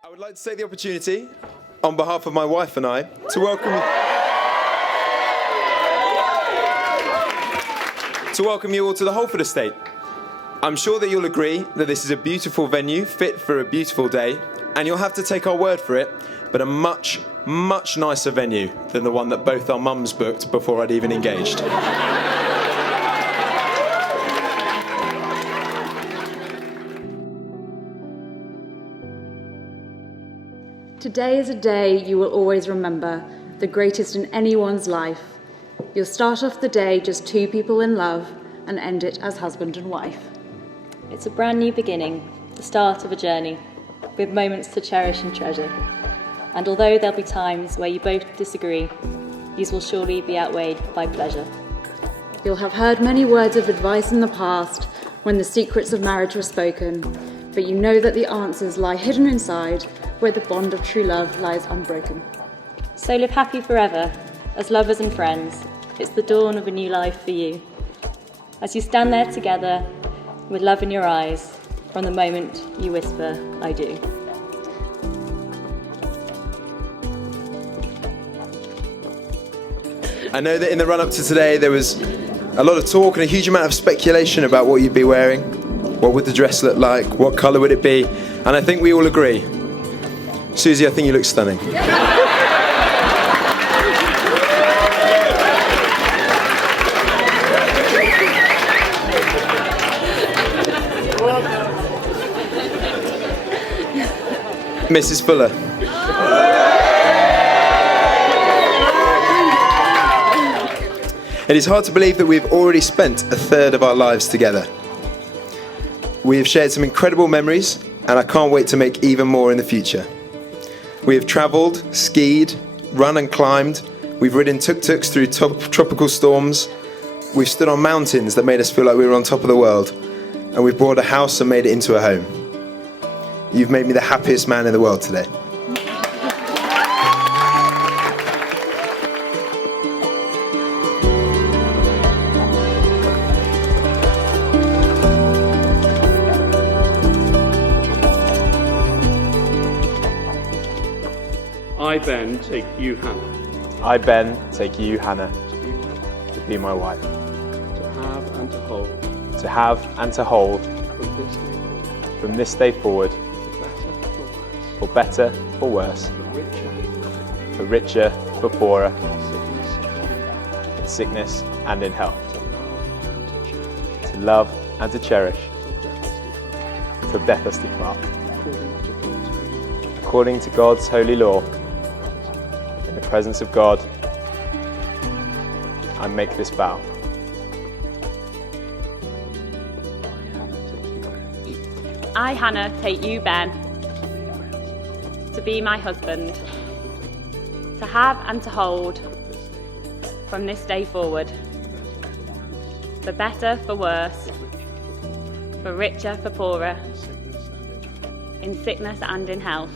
I would like to take the opportunity, on behalf of my wife and I, to welcome you all to the Holford Estate. I'm sure that you'll agree that this is a beautiful venue, fit for a beautiful day, and you'll have to take our word for it, but a much, much nicer venue than the one that both our mums booked before I'd even engaged. Today is a day you will always remember, the greatest in anyone's life. You'll start off the day just two people in love and end it as husband and wife. It's a brand new beginning, the start of a journey, with moments to cherish and treasure. And although there'll be times where you both disagree, these will surely be outweighed by pleasure. You'll have heard many words of advice in the past when the secrets of marriage were spoken, but you know that the answers lie hidden inside where the bond of true love lies unbroken. So live happy forever, as lovers and friends. It's the dawn of a new life for you. As you stand there together, with love in your eyes, from the moment you whisper, I do. I know that in the run-up to today there was a lot of talk and a huge amount of speculation about what you'd be wearing. What would the dress look like? What colour would it be? And I think we all agree. Susie, I think you look stunning. Mrs. Fuller. It is hard to believe that we've already spent a third of our lives together. We have shared some incredible memories, and I can't wait to make even more in the future. We have travelled, skied, run and climbed. We've ridden tuk-tuks through tropical storms. We've stood on mountains that made us feel like we were on top of the world. And we've bought a house and made it into a home. You've made me the happiest man in the world today. I, Ben, take you, Hannah, I, Ben, take you, Hannah, to be my wife, to have and to hold, to have and to hold from this day forward, from this day forward, for better, for worse, for better, for worse, for richer, for poorer, in sickness and in health, in sickness and in health, to love and to cherish, till death us do part, according to God's holy law. In the presence of God, I make this vow. I, Hannah, take you, Ben, to be my husband, to have and to hold, from this day forward, for better, for worse, for richer, for poorer, in sickness and in health,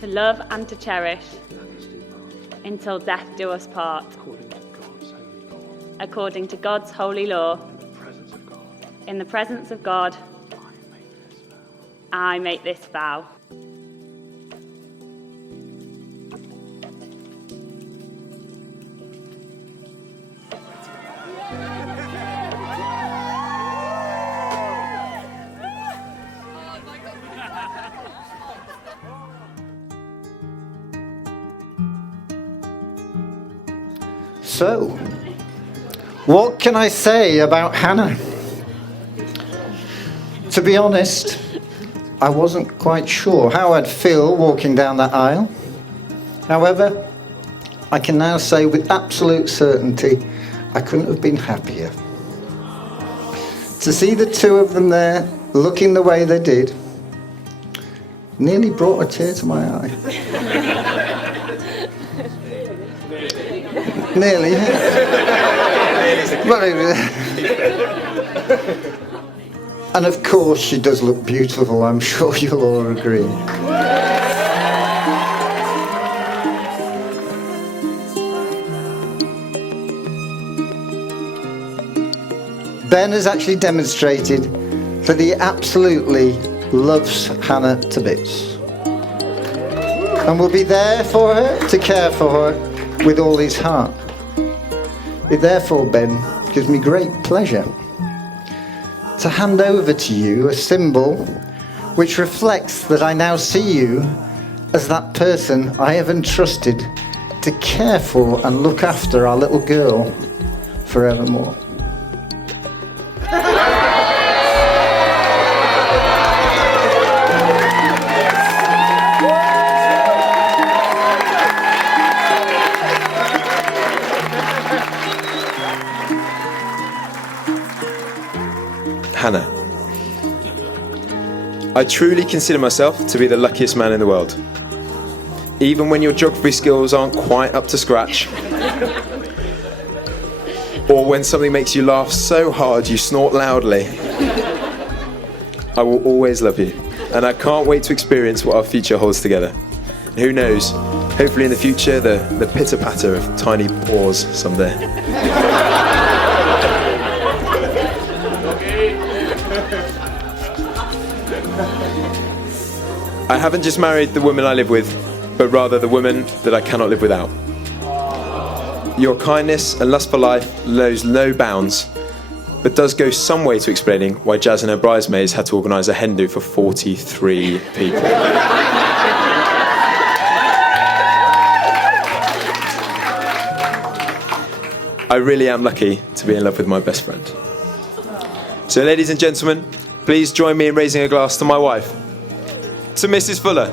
to love and to cherish, until death do us part, according to God's holy law. In the presence of God, I make this vow. So, what can I say about Hannah? To be honest, I wasn't quite sure how I'd feel walking down that aisle. However, I can now say with absolute certainty, I couldn't have been happier. To see the two of them there, looking the way they did, nearly brought a tear to my eye. Nearly. And of course she does look beautiful, I'm sure you'll all agree. Ben has actually demonstrated that he absolutely loves Hannah to bits and will be there for her, to care for her with all his heart. It therefore, Ben, gives me great pleasure to hand over to you a symbol which reflects that I now see you as that person I have entrusted to care for and look after our little girl forevermore. Hannah, I truly consider myself to be the luckiest man in the world. Even when your geography skills aren't quite up to scratch, or when something makes you laugh so hard you snort loudly, I will always love you, and I can't wait to experience what our future holds together. And who knows, hopefully in the future, the pitter-patter of tiny paws someday. I haven't just married the woman I live with, but rather the woman that I cannot live without. Your kindness and lust for life knows no bounds, but does go some way to explaining why Jazz and her bridesmaids had to organise a hen do for 43 people. I really am lucky to be in love with my best friend. So ladies and gentlemen, please join me in raising a glass to my wife, to Mrs. Fuller.